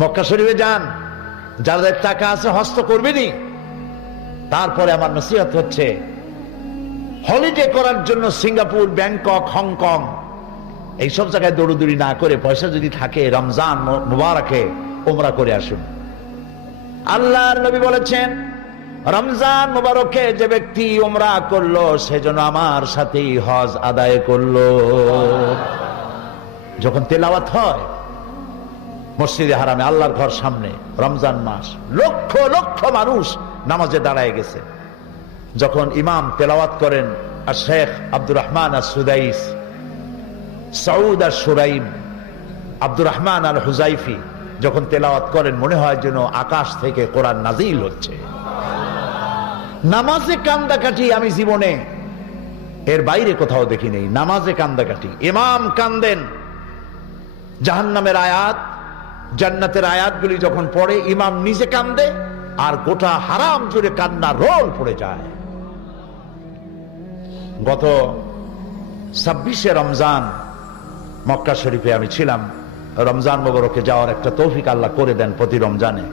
মক্কা শরীফে যান, যাদের টাকা আছে হস্ত করবেনই। তারপরে আমার নসিহত হচ্ছে, হলিডে করার জন্য সিঙ্গাপুর, ব্যাংকক, হংকং এইসব জায়গায় দৌড়দৌড়ি না করে পয়সা যদি থাকে রমজান মুবারকে উমরা করে আসুন। আল্লাহর নবী বলেছেন, রমজান মুবারকে যে ব্যক্তি উমরা করলো সেজন্য আমার সাথেই হজ আদায় করলো। যখন তেলাওয়াত হয় মসজিদে হারামে, আল্লাহর ঘর সামনে, রমজান মাস, লক্ষ লক্ষ মানুষ নামাজে দাঁড়ায় গেছে। যখন ইমাম তেলাওয়াত করেন, আর শেখ আব্দুর রহমান আর সুদাইস, সৌদ আর সুরাইম, আব্দুর রহমান আল হুজাইফি যখন তেলাওয়াত করেন, মনে হয় যেন আকাশ থেকে কোরআন নাজিল হচ্ছে। নামাজে কান্দাকাটি আমি জীবনে এর বাইরে কোথাও দেখি নেই। নামাজে কান্দাকাটি, ইমাম কান্দেন, জাহান্নামের আয়াত, জান্নাতের আয়াতগুলি যখন পড়ে ইমাম নিজে কান্দে, আর গোটা হারাম জুড়ে কান্না রোল পড়ে যায়। গত 26শে রমজান মক্কা শরীফে আমি ছিলাম। রমজান মুবারকে যাওয়ার একটা তৌফিক আল্লাহ করে দেন প্রতি রমজানে।